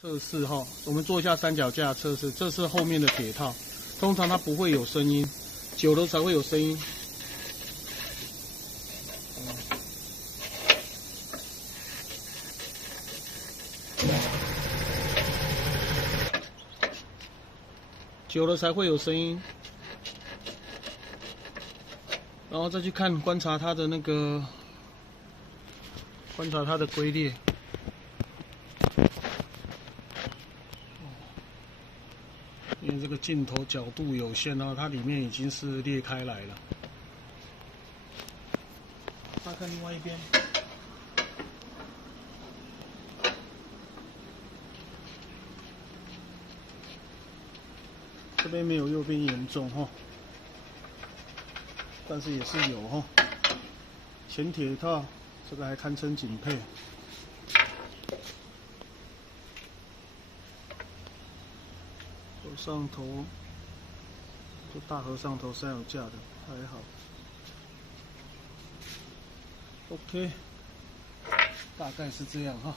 测试哈，我们做一下三脚架测试。这是后面的铁套，通常它不会有声音，久了才会有声音。久了才会有声音，然后再去观察它的龟裂。 因为这个镜头角度有限啊，它里面已经是裂开来了。再看另外一边，这边没有右边严重哈，但是也是有哈。前铁套这个还堪称顶配。 上头，这大和尚头三脚架的还好。OK， 大概是这样哈。